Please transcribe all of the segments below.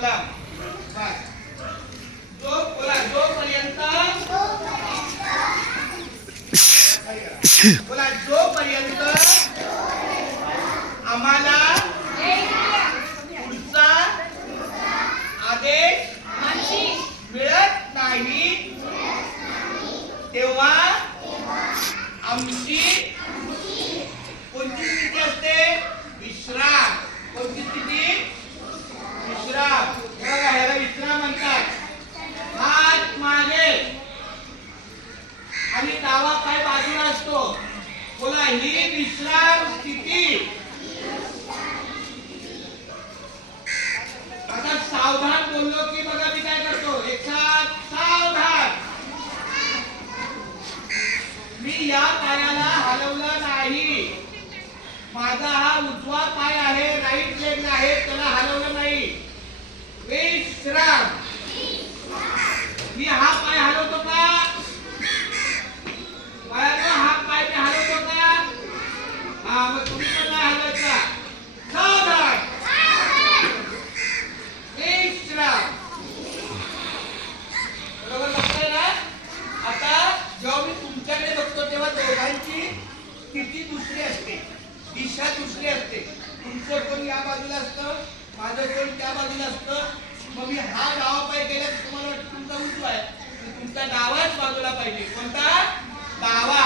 बाजूला जोपर्यंत आम्हाला पुढचा आदेश मिळत नाही तेव्हा आमची कोणती स्थिती असते? विश्राम. कोणती स्थिती? विश्राम. बघा ह्याला विश्राम म्हणतात. हात मागे आणि डावा पाय बाजूला असतो. बोला, ही विश्राम स्थिती. आता सावधान बोललो की बघा मी काय करतो, एक साथ सावधान. मी या पायाला हलवलं नाही. माझा हा उजवा पाय आहे, राईट लेग आहे, त्याला हलवलं नाही. विश्राम. मी हा पाय हलवतो का? हा पाय मी हलवतो का? हा, मग तुम्ही पण नाही हलवायचा. सावधान. विश्राम. बरोबर बघताय ना? आता जेव्हा मी तुमच्याकडे बघतो तेव्हा दोघांची स्थिती दुसरी असते, दिशा दुसरी असते. तुमचं कोण या बाजूला असतं, माझं कोण त्या बाजूला असतं. मग मी हा डावा पाय केला तर तुम्हाला वाटतं तुमचा उजवा आहे, तुमचा डावाच बाजूला पाहिजे. कोणता? डावा.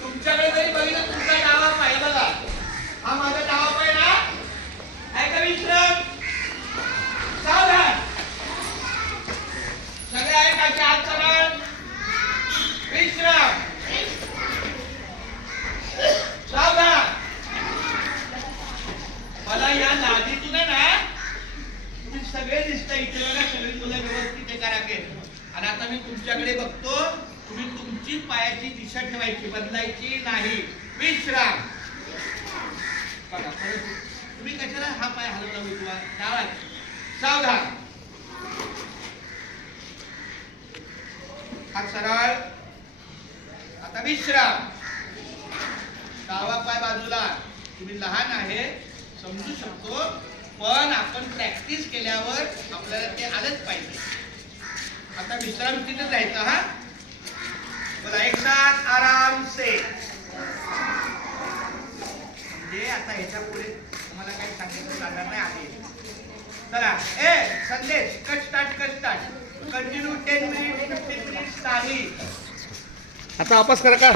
तुमच्याकडे जरी बघितलं तुमचा डावा पाय बघा, हा माझा डावा पाय ना, आहे का? विश्राम. सावधान. सगळे आहे का? हात सरळ. विश्राम. सावधान. मला या लादीतून ना तुम्ही सगळे दिसता इथे बघा, सगळी मुलं व्यवस्थित करा के. आणि आता मी तुमच्याकडे बघतो, तुम्ही तुमची पायाची दिशा ठेवायची, बदलायची नाही. विश्राम. बघा तुम्ही कशाला हा पाय हलवला उजवा? डावा. सावधान. हात सरळ. आता विश्राम. डावा पाय बाजूला. तुम्ही लहान आहे, समजू शकतो, पण आपण प्रॅक्टिस केल्यावर आपल्याला ते आलंच पाहिजे. आता विश्राम स्थितीत राहायचं. हा बोला, एक साथ आराम से. म्हणजे आता ह्याच्या पुढे तुम्हाला काही सांगितलं जाणार नाही. आधी चला, संदेश cut start. Continue 10 minute 15 minutes नाही. आता वापस करा का?